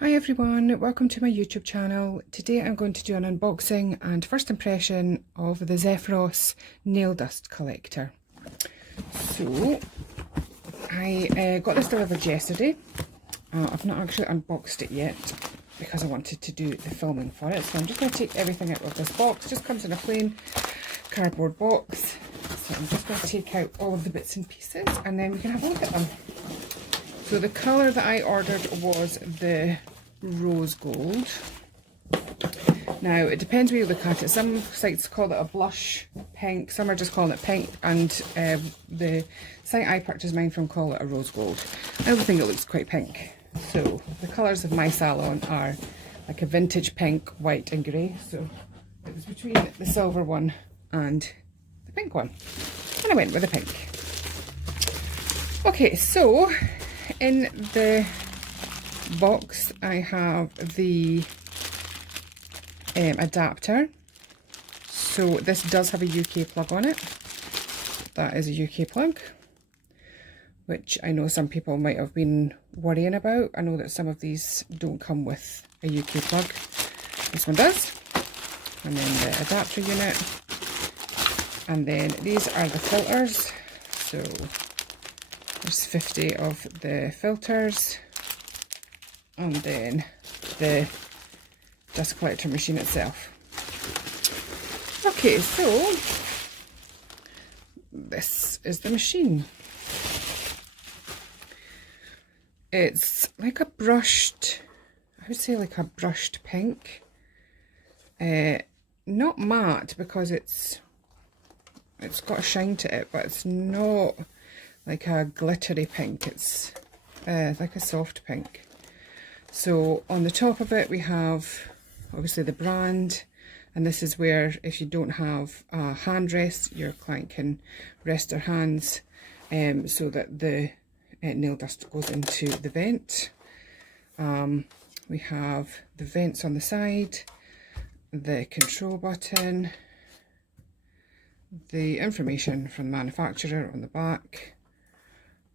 Hi everyone, welcome to my YouTube channel. Today I'm going to do an unboxing and first impression of the Zephyros nail dust collector. So, I got this delivered yesterday. I've not actually unboxed it yet because I wanted to do the filming for it. So I'm just going to take everything out of this box. It just comes in a plain cardboard box. So I'm just going to take out all of the bits and pieces and then we can have a look at them. So the colour that I ordered was the rose gold. Now it depends where you look at it. Some sites call it a blush pink, some are just calling it pink, and the site I purchased mine from call it a rose gold. I don't think it looks quite pink. So the colours of my salon are like a vintage pink, white and grey. So it was between the silver one and the pink one. And I went with the pink. Okay, so in the box I have the adapter. So this does have a UK plug on it. That is a UK plug, which I know some people might have been worrying about. I know that some of these don't come with a UK plug. This one does. And then the adapter unit. And then these are the filters. So there's 50 of the filters, and then the dust collector machine itself. Okay, so this is the machine. It's like a brushed, I would say like a brushed pink. Not matte because it's got a shine to it, but it's not like a glittery pink. It's like a soft pink. So on the top of it we have obviously the brand, and this is where if you don't have a hand rest, your client can rest their hands so that the nail dust goes into the vent. We have the vents on the side, the control button, the information from the manufacturer on the back,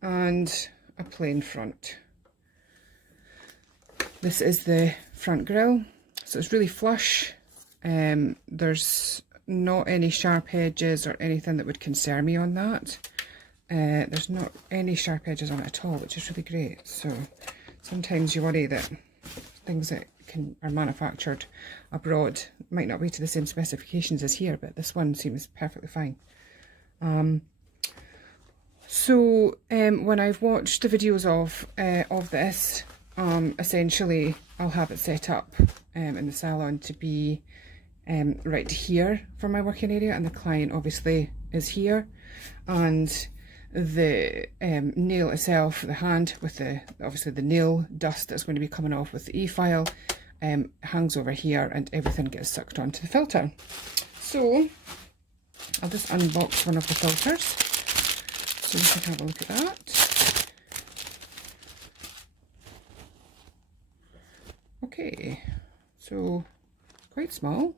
and a plain front. This is the front grille, so it's really flush. There's not any sharp edges or anything that would concern me on that. There's not any sharp edges on it at all, which is really great. So sometimes you worry that things that are manufactured abroad might not be to the same specifications as here, but this one seems perfectly fine. So when I've watched the videos of this, essentially I'll have it set up in the salon to be right here for my working area, and the client obviously is here, and the nail itself, the hand with obviously the nail dust that's going to be coming off with the e-file, hangs over here and everything gets sucked onto the filter. So I'll just unbox one of the filters so we can have a look at that. Okay, so quite small,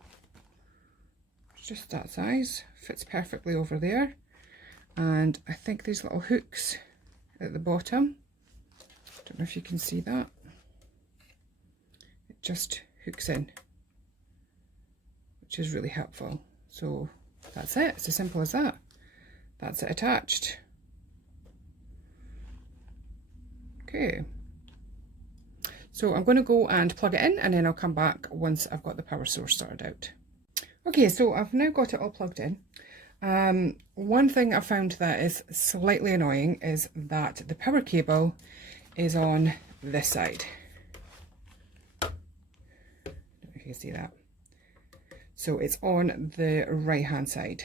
it's just that size, fits perfectly over there, and I think these little hooks at the bottom, don't know if you can see that, it just hooks in, which is really helpful. So that's it, it's as simple as that. That's it attached. Okay. So I'm going to go and plug it in, and then I'll come back once I've got the power source sorted out. Okay, so I've now got it all plugged in. One thing I found that is slightly annoying is that the power cable is on this side. I don't know if you can see that. So it's on the right hand side,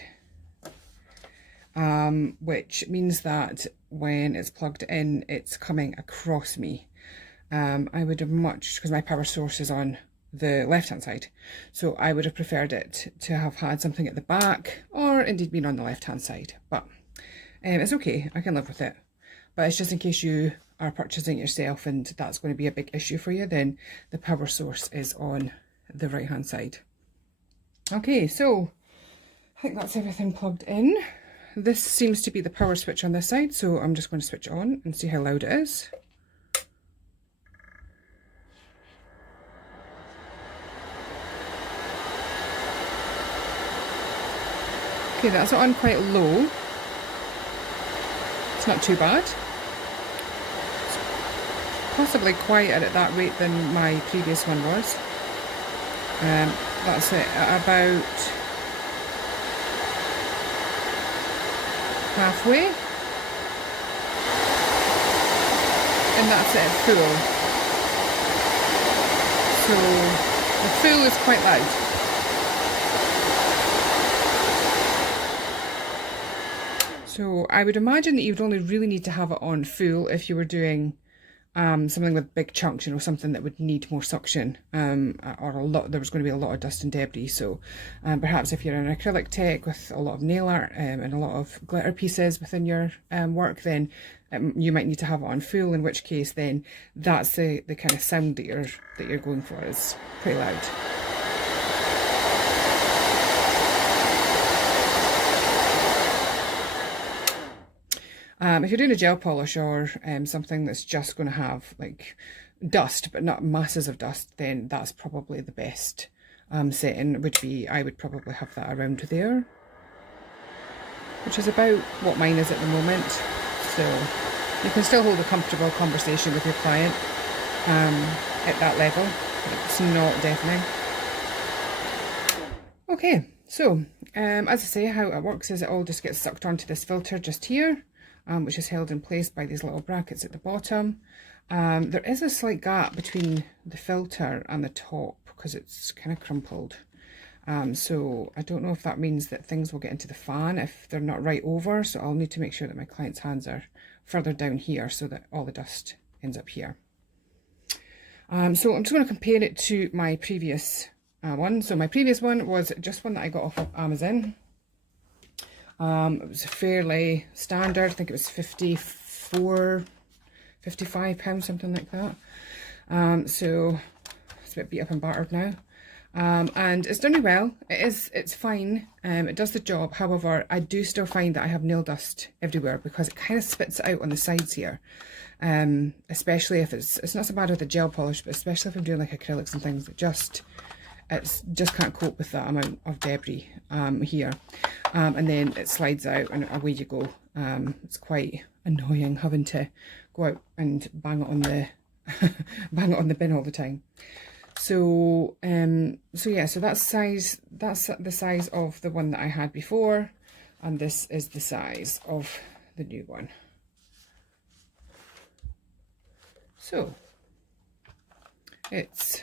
which means that when it's plugged in, it's coming across me. I would have much, because my power source is on the left hand side, so I would have preferred it to have had something at the back, or indeed been on the left hand side, but it's okay, I can live with it. But it's just in case you are purchasing it yourself and that's going to be a big issue for you, then the power source is on the right hand side. Okay, so I think that's everything plugged in. This seems to be the power switch on this side, so I'm just going to switch it on and see how loud it is. Okay, that's on quite low. It's not too bad. It's possibly quieter at that rate than my previous one was. That's it, at about halfway. And that's it at full. So the full is quite loud. So I would imagine that you would only really need to have it on full if you were doing something with big chunks, you know, something that would need more suction, or there was going to be a lot of dust and debris. So perhaps if you're an acrylic tech with a lot of nail art and a lot of glitter pieces within your work, then you might need to have it on full, in which case then that's the kind of sound that you're going for, is pretty loud. If you're doing a gel polish or something that's just going to have like dust but not masses of dust, then that's probably the best setting. Would be, I would probably have that around there, which is about what mine is at the moment. So you can still hold a comfortable conversation with your client at that level. It's not deafening. Okay, so as I say, how it works is it all just gets sucked onto this filter just here. Which is held in place by these little brackets at the bottom. There is a slight gap between the filter and the top because it's kind of crumpled. So I don't know if that means that things will get into the fan if they're not right over. So I'll need to make sure that my client's hands are further down here so that all the dust ends up here. So I'm just going to compare it to my previous one. So my previous one was just one that I got off of Amazon. It was fairly standard. I think it was £54, £55, something like that. So it's a bit beat up and battered now. And it's done well. It's fine. It does the job. However, I do still find that I have nail dust everywhere because it kind of spits it out on the sides here. Especially if it's not so bad with the gel polish, but especially if I'm doing like acrylics and things, it just can't cope with that amount of debris here. And then it slides out and away you go. It's quite annoying having to go out and bang it on the bang it on the bin all the time. So yeah, so that's the size of the one that I had before, and this is the size of the new one. So it's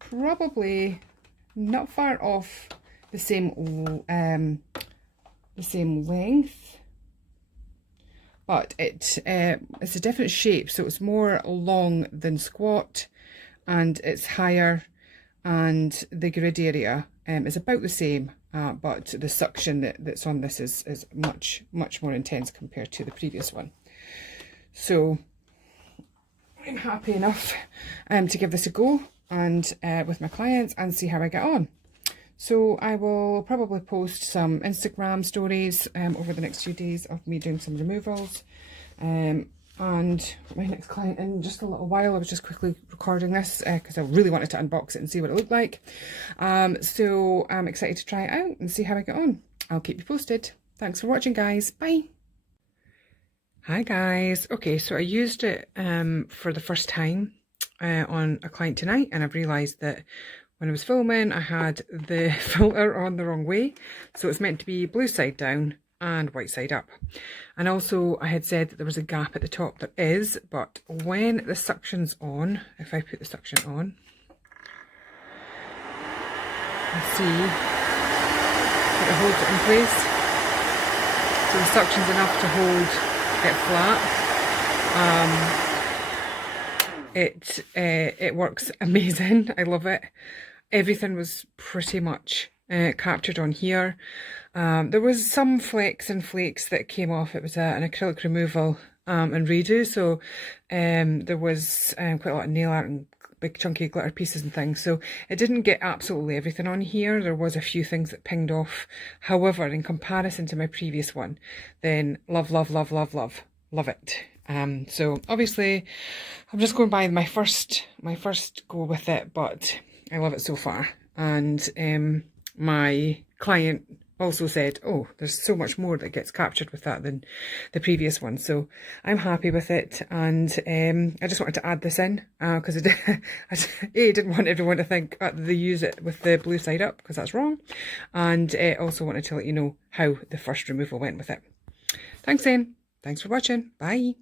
probably not far off the same length, but it's a different shape, so it's more long than squat, and it's higher, and the grid area is about the same, but the suction that's on this is much more intense compared to the previous one. So I'm happy enough to give this a go and with my clients and see how I get on. So I will probably post some Instagram stories over the next few days of me doing some removals, and my next client in just a little while. I was just quickly recording this because I really wanted to unbox it and see what it looked like. So I'm excited to try it out and see how I get on. I'll keep you posted. Thanks for watching, guys. Bye. Hi guys. Okay, so I used it for the first time on a client tonight, and I've realised that when I was filming I had the filter on the wrong way, so it's meant to be blue side down and white side up. And also I had said that there was a gap at the top. There is, but when the suction's on, if I put the suction on, you see that it holds it in place. So the suction's enough to hold it flat. It works amazing. I love it. Everything was pretty much captured on here. There was some flecks and flakes that came off. It was an acrylic removal and redo, so there was quite a lot of nail art and big chunky glitter pieces and things, so it didn't get absolutely everything on here. There was a few things that pinged off. However, in comparison to my previous one, then love it. So obviously I'm just going by my first go with it, but I love it so far. And my client also said, oh, there's so much more that gets captured with that than the previous one. So I'm happy with it, and I just wanted to add this in because I didn't want everyone to think they use it with the blue side up, because that's wrong, and also wanted to let you know how the first removal went with it. Thanks then. Thanks for watching. Bye.